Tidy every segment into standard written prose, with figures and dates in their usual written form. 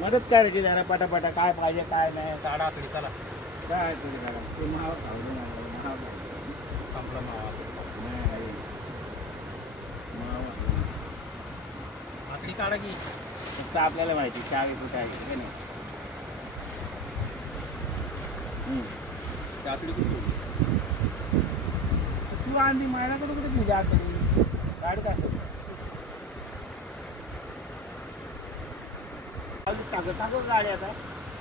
मदत करायची जरा पटापटा, काय पाहिजे काय नाही. काढा आकडी चला. काय तुझी जरा ते महाव खाऊ संपला मावा. आकडी काढा की. फक्त आपल्याला माहिती चावी कुठे आहे की नाही. आकडी कुठे तू आणली माझ्याकडे कुठे तुझी आकडी गाडी काय टाकत गाडी आता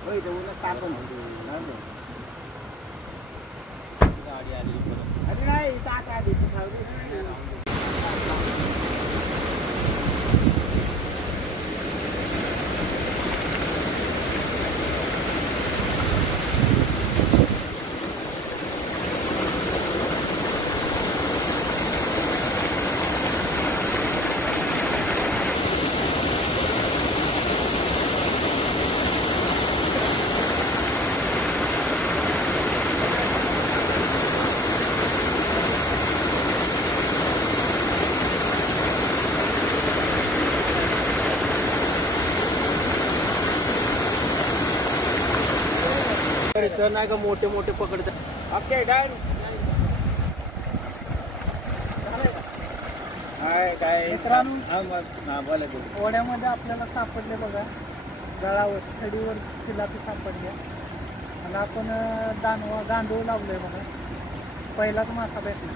होय ते उन्हात टाकून गाडी आली. अरे नाही टाक आधी नाही का मोठे मोठे पकडतात. Okay done. काय मित्रांनो ओढ्यामध्ये आपल्याला सापडले बघा, गळावर छडीवर चिलापी सापडले आणि आपण गांडूळ लावलोय बघा. पहिलाच मासा भेटला.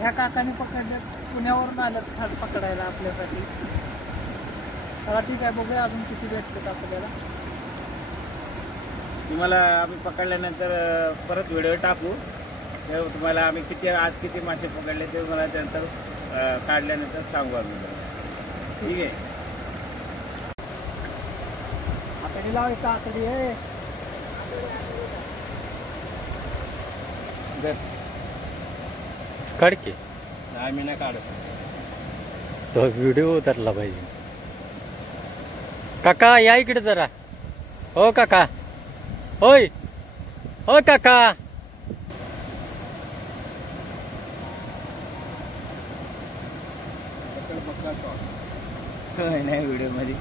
ह्या काकाने पकडले, पुण्यावरून आलं खास पकडायला आपल्यासाठी. चला ठीक आहे, बघूया अजून किती भेटतात आपल्याला. तुम्हाला आम्ही पकडल्यानंतर परत व्हिडिओ टाकू. तुम्हाला आम्ही आज किती मासे पकडले ते मला त्यानंतर काढल्यानंतर सांगू आम्ही. ठीक आहे. आकडी लावायचं. आकडी आहे काढ की. आम्ही नाही काढत. तो व्हिडिओ उतरला पाहिजे. काका या इकडे जरा. हो काका. होय हो काका. नाही व्हिडिओ मध्ये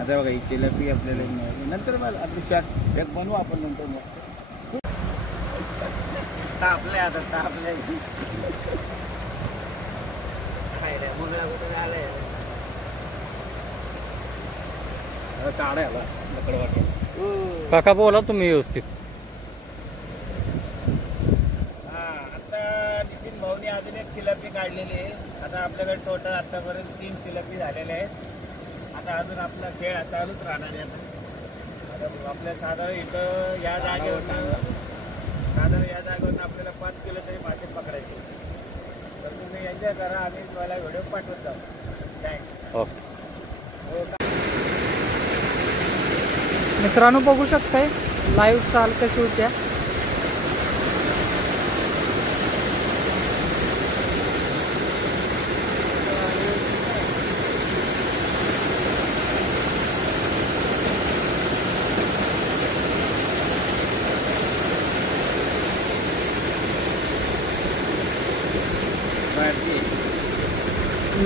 आता बघा ही चिलपी आपल्याला नंतर मला आपली शॉट एक बनवू आपण नंतर मस्त. तापले आता तापले. काढायला लकड वाटत. काका बोला तुम्ही व्यवस्थित. आता नितीन भाऊनी अजून एक चिलपी काढलेली आहे. आता आपल्याकडे टोटल आतापर्यंत 3 चिलपी झालेले आहेत. आता अजून आपला खेळ चालूच राहणार आहे. आता आपल्या साधारण इथं या जागेवरून आपल्याला 5 किलो तरी मासे पकडायचे. तर तुम्ही एन्जॉय करा. आम्ही तुम्हाला व्हिडिओ पाठवत जाऊ. थँक्स. ओके. मित्रांनो बघू शकताय लाईव्ह चाल कशी होत्या.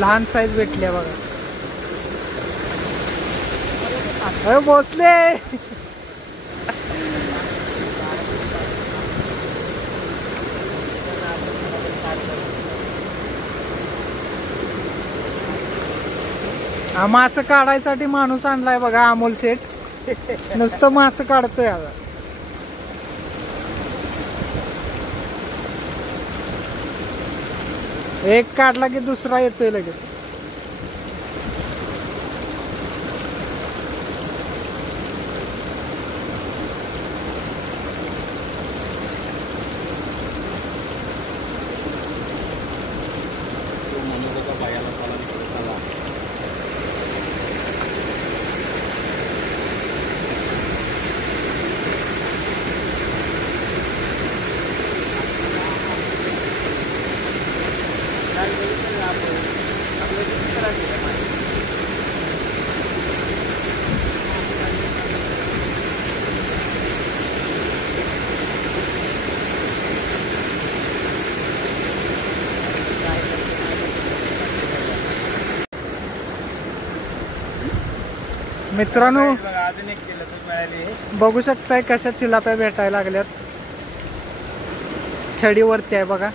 लहान साईज भेटल्या बघा. अरे बसले. मासे काढायसाठी माणूस आणलाय बघा अमोल शेठ. नुसतं मासे काढतोय आता. एक काढला की दुसरा येतोय लगेच. मित्रांनो बघा अजून एक जिलेबी मिळाली. बघू शकताय कशा चिलाप्या भेटायला लागल्यात. छडीवरती आहे बघा.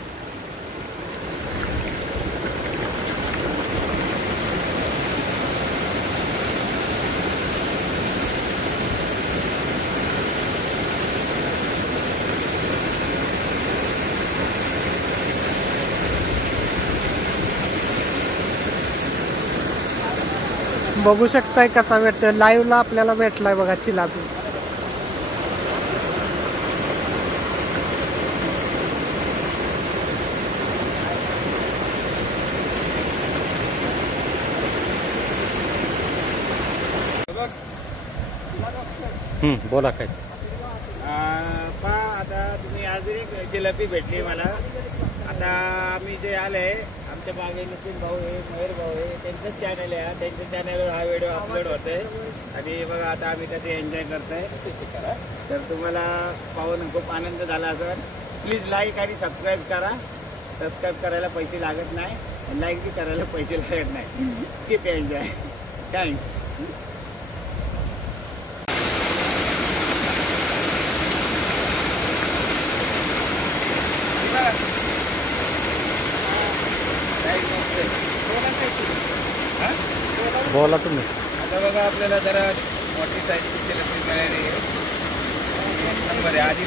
बघू शकताय कसा भेटतोय. लाईव्हला आपल्याला भेटलाय बघा चिलापी. बोला काय. पहा आता तुम्ही अजून एक जिलेबी भेटली मला. आता आम्ही जे आले आमच्या मागे नितीन भाऊ आहे, मयूर भाऊ आहे, त्यांचंच चॅनल आहे. त्यांच्या चॅनलवर हा व्हिडिओ अपलोड होतोय आणि बघा आता आम्ही कसे एन्जॉय करतोय. तर तुम्हाला पाहून खूप आनंद झाला असेल. प्लीज लाईक आणि सबस्क्राईब करा. सबस्क्राईब करायला पैसे लागत नाही आणि लाईक बी करायला पैसे लागत नाही. Keep enjoy. थँक्स. बोला तुम्ही. आता बघा आपल्याला जरा मोठी साईजची जिलेबी मिळाली आहे. एक नंबर आहे. आधी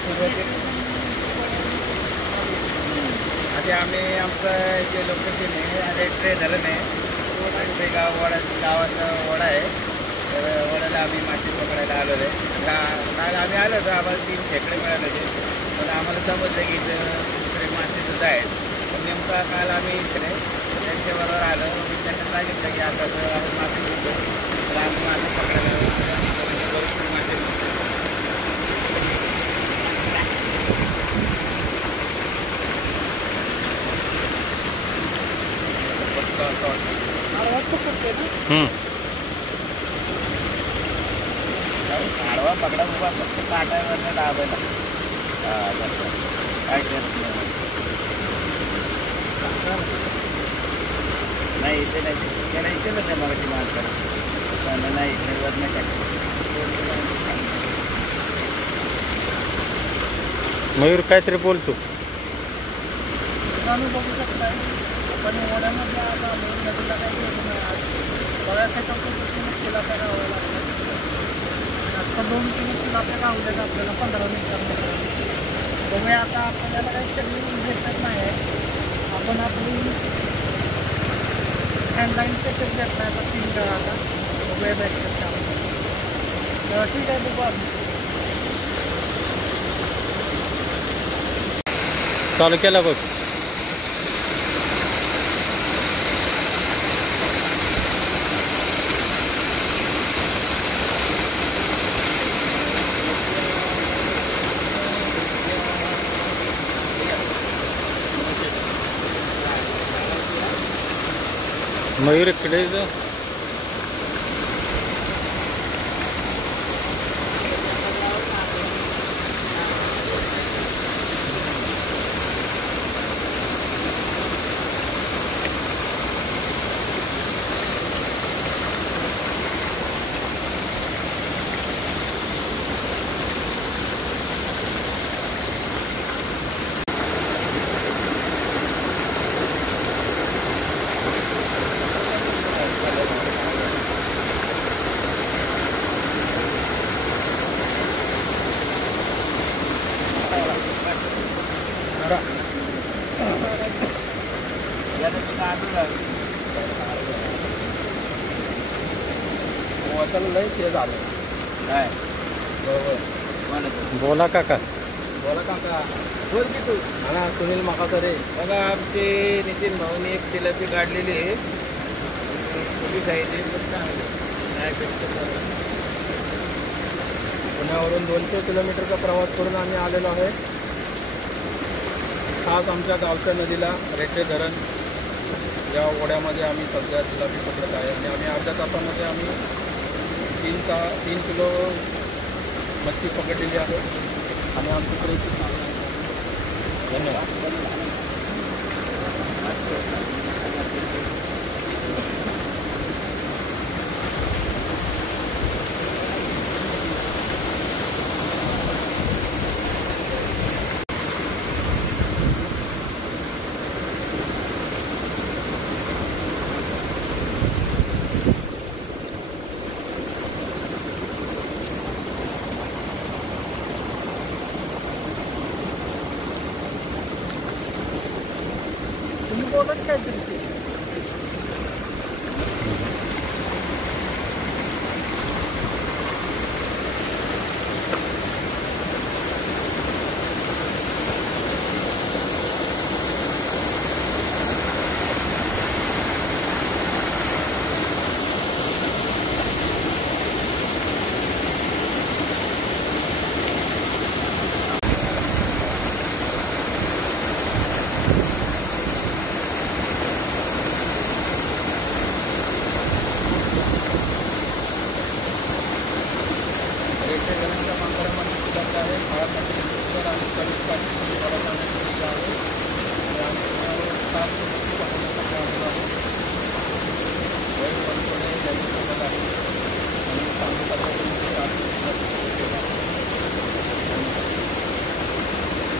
आधी आम्ही आमचं जे लोकेशन आहे रेट्रे धरण आहे. रेट्रे गावाचा वडा आहे. तर वड्याला आम्ही मासे पकडायला आलेलो आहे. काल आम्ही आलो होतो. आम्हाला 3 खेकडे मिळाले होते. पण आम्हाला समजलं की इथं दुसरे मासे सुद्धा आहेत. पण नेमका काल आम्ही इकडे त्यांच्याबरोबर आलो. मी त्यांना सांगितलं की आता आम्ही मासे घेतो. तर आम्ही मासे पकडायला भरपूर मासे घेतो. आडवा पकडा उभा फक्त काटावरनं दाबायला. काय करत नाही इथे नाही. त्याला इथे नसते मराठी माणसाला. नाही इथे वर नाही टाकत. मयूर काहीतरी बोलतो. मित्रांनो बघू शकताय आपण वड्यामध्ये आता नदीला काही गेलो नाही आज. बऱ्याचशा पद्धतीने चिलाप्या गावायला लागतात. आता 2-3 चिलाप्या गावल्यात आपल्याला 15 मिनिटांमध्ये. बघूया आता आपल्याला काही सगळी भेटत नाही आहे. आपण आपली हँडलाईन सेटच घेतला आता 3 वेळा. आता बघूया भेटतात का. तर ठीक आहे बघू आपण. चालू केला बघ. मयूर इकडे जा. लई ते झालं काय बरोबर. बोला काका. बोला काका. बोल की तू. हा सुनील माकासरे. बघा आमचे नितीन भाऊनी एक जिलेबी काढलेली आहे. पोलीस आहे ते पण चांगली. पुण्यावरून 200 किलोमीटरचा प्रवास करून आम्ही आलेलो आहे. खास आमच्या गावच्या नदीला रेटे धरण या ओढ्यामध्ये आम्ही सध्या जिलेबी पकडत आहे. आणि आम्ही अर्ध्या तासामध्ये आम्ही 3 किलो मच्छी पकडलेली आहे. आणि आमची पुरेशी धन्यवाद.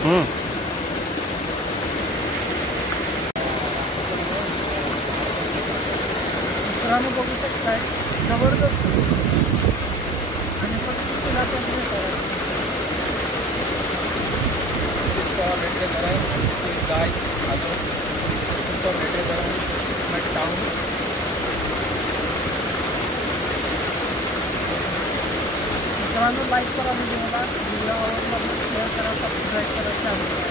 हम्म. मित्रांनो बघू शकताय जबरदस्त आणि फक्त चिलापिया करायचं. रेटे धराएं गाय अजून रेटे धराएं टाउन मित्रांनो लाईक करा व्हिडिओला, व्हिडिओ आवडला तर शेअर करा, सबस्क्राईब करा चॅनलला.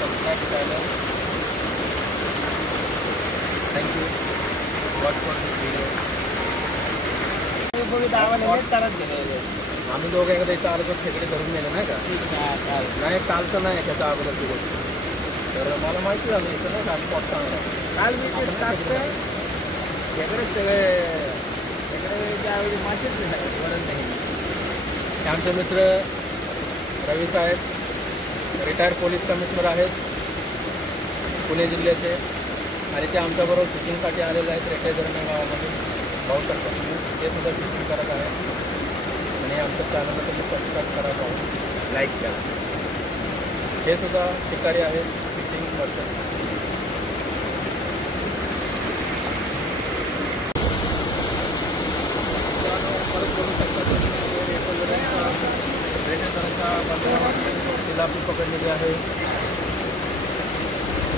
Subscribe channel thank you watch for this video तरच गेले आम्ही दोघं एकदा इथं आलो तर खेकडे धरून गेले नाही का? नाही कालचं नाही त्याच्या अगोदरची गोष्ट. तर मला माहिती झालं इथं नाही का स्पॉट चांगला आहे. काल मी ते टाकतोय खेकडे सगळे खेकडे त्यावेळी मासेच दिसायचे वरण नाही. हे आमचे मित्र रवी साहेब रिटायर्ड पोलीस कमिशनर आहेत पुणे जिल्ह्याचे आणि ते आमच्याबरोबर शूटिंगसाठी आलेले आहेत रेटे धरण गावामध्ये. पाहू शकता तुम्ही ते सुद्धा शूटिंग करत आहे आणि आमच्या चॅनलला तुम्ही सबस्क्राईब करा, पाहू लाईक करा. हे सुद्धा शिकारी आहेत शूटिंग करतात. परत बोलू शकता रेटे धरणच्या बांधवामध्ये तिलापी पकडलेली आहे.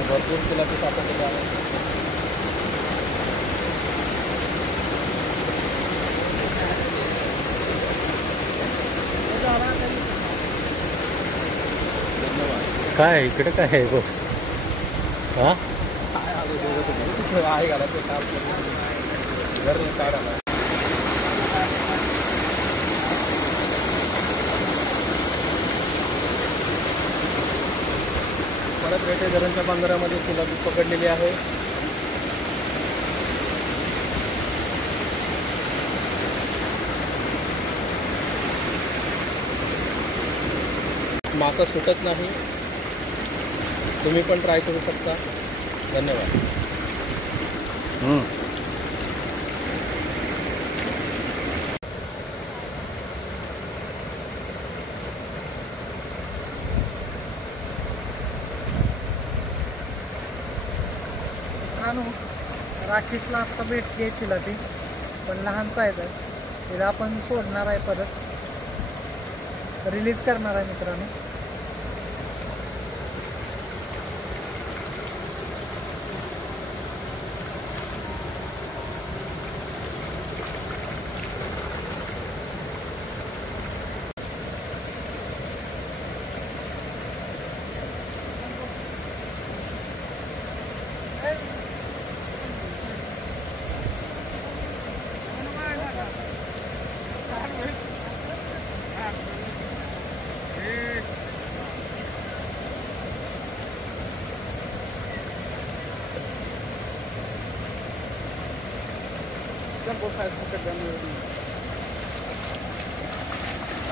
भरपूर तिलापी सापडलेली आहे. काय इकडे काय आहे गो? हा आहे घालायचं काम घर काढा. परत रेटे धरणच्या बंदरामध्ये तिलापी पकडलेली आहे. मासा सुटत नाही. तुम्ही पण ट्राय करू शकता. धन्यवाद. मित्रांनो राकेशला आत्ता भेट घ्यायची ती पण लहान साईज आहे. तिला आपण सोडणार आहे, परत रिलीज करणार आहे मित्रांनो.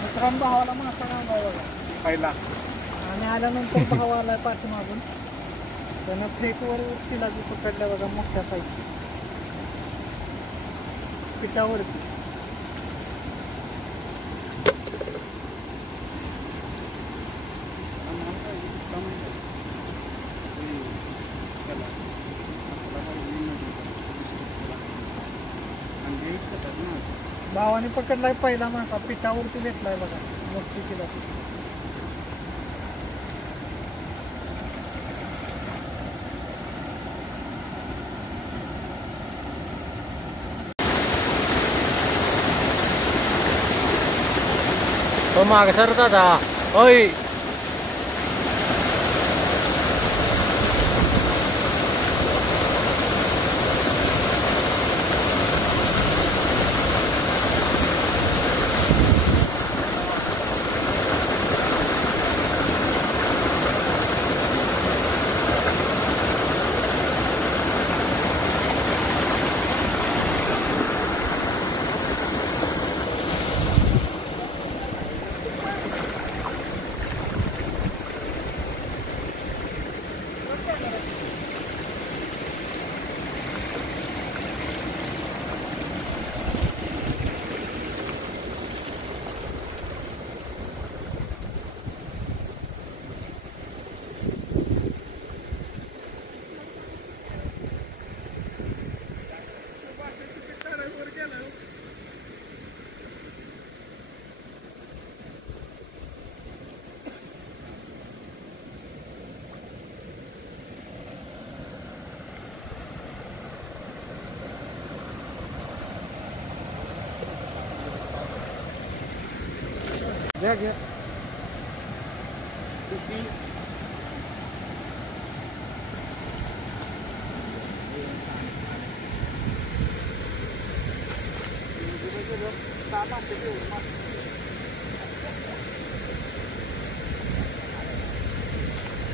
मित्रांनो भावाला मासा नाही बघा पहिला आणि आल्यानंतर भाव आलाय पाठीमागून. त्यानं फेकवर चिलापी पकडल्या बघा मोठ्या साईज पिठावरती. भावाने पकडलाय पहिला मासा, पिठावरती भेटलाय बघा मोठी चिलापी. हो माग सरता था. ओय घ्या घ्या. पिशवी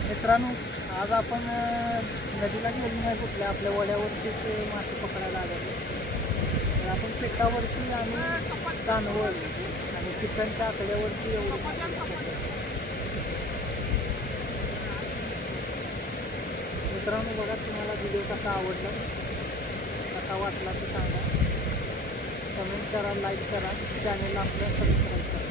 मित्रांनो, आज आपण नदीला गेलो नाही, कुठल्या आपल्या वड्यावरतीच मासे पकडायला आलेले. तर आपण पिठावरती आणि कानवळ आणि चिकनच्या आकड्यावरती एवढं मासे पकडतो. मित्रांनो बघा, तुम्हाला व्हिडिओ कसा आवडला, कसा वाटला ते सांगा. कमेंट करा, लाईक करा, चॅनलला आपलं सबस्क्राईब करा.